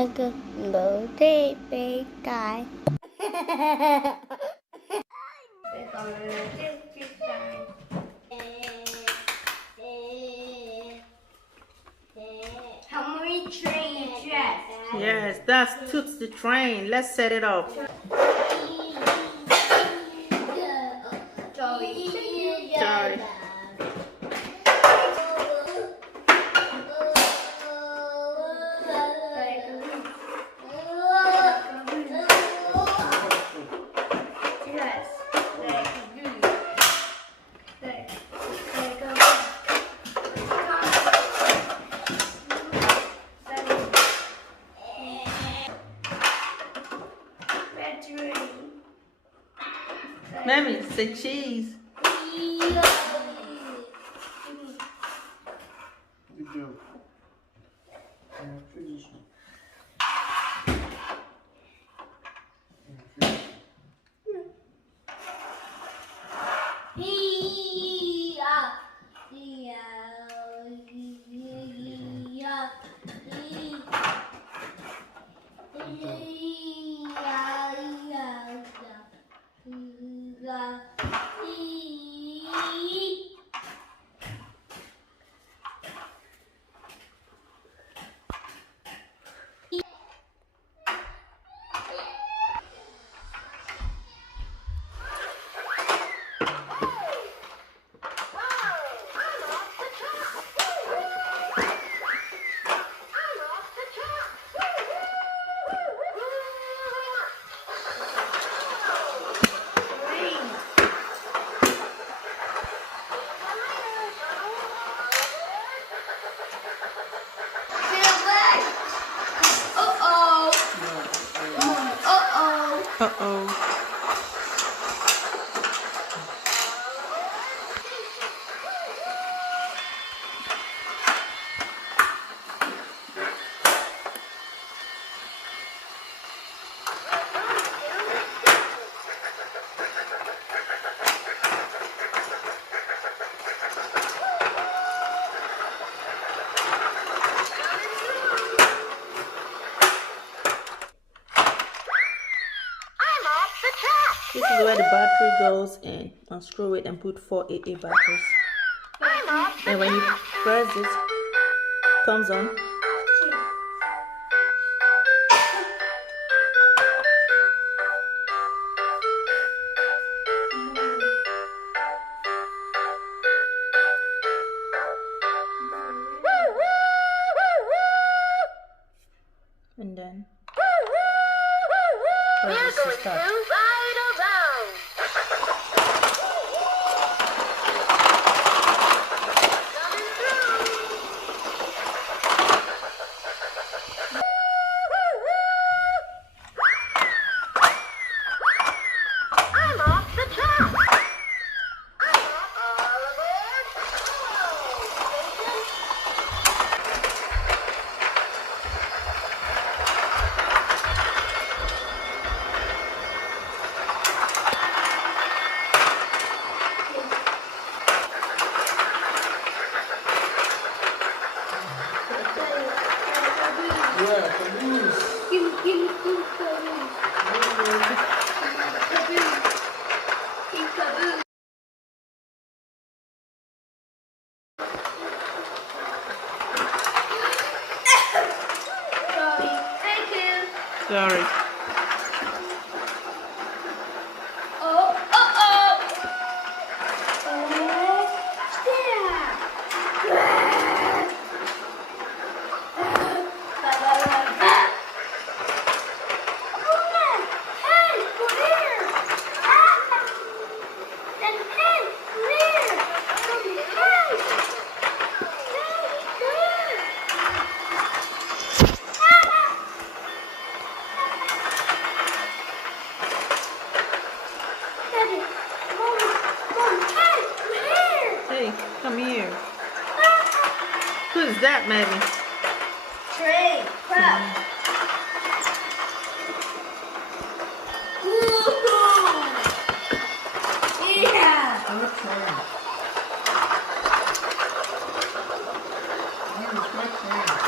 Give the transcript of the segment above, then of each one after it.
Bố đi bê cái. How many trains yes? Yes, that's Toots the train. Let's set it up. Sorry. Mammy, say cheese. Good job. Finish. Uh-oh. This is where the battery goes in. Unscrew it and put 4 AA batteries. And when you press it, comes on. And then press it to start. Yeah, caboose. Sorry. Hey, come here. Who's that, Mammy? Train, crap. Yeah. Where's my train?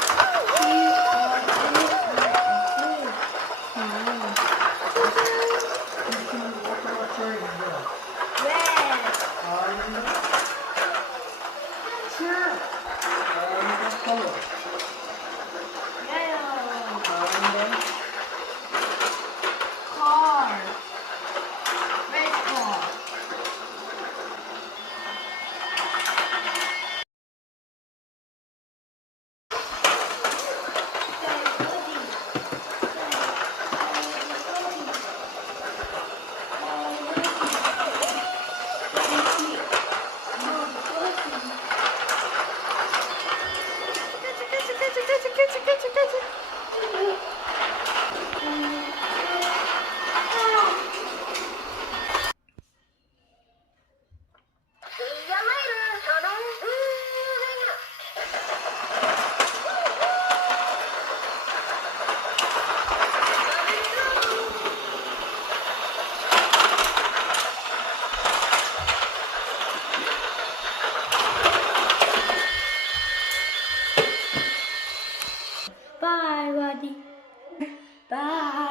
everybody. Bye.